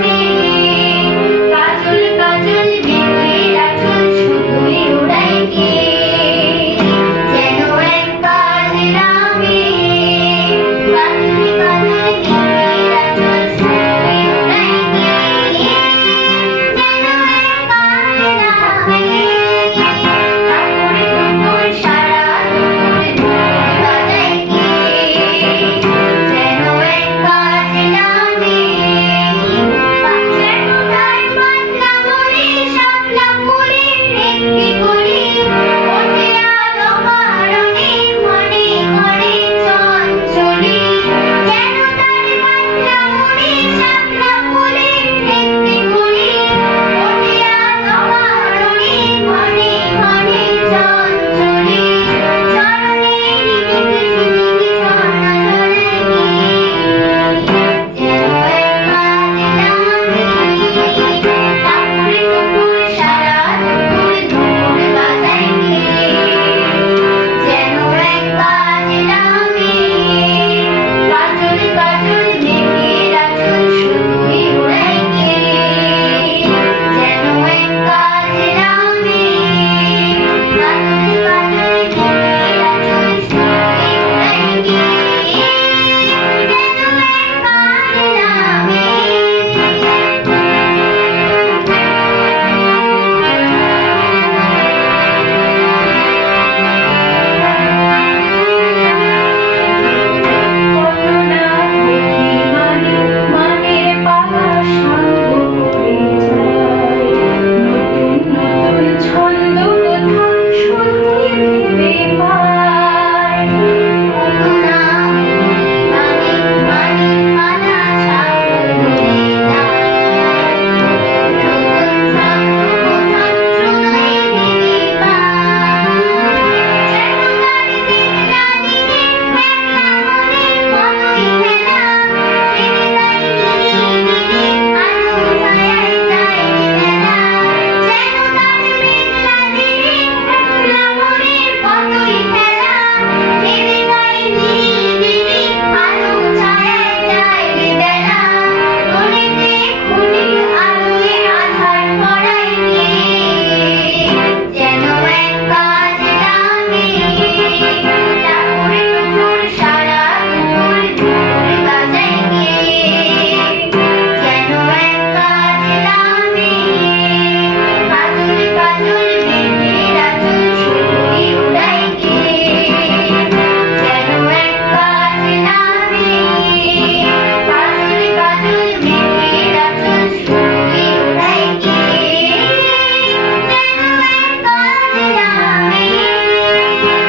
me.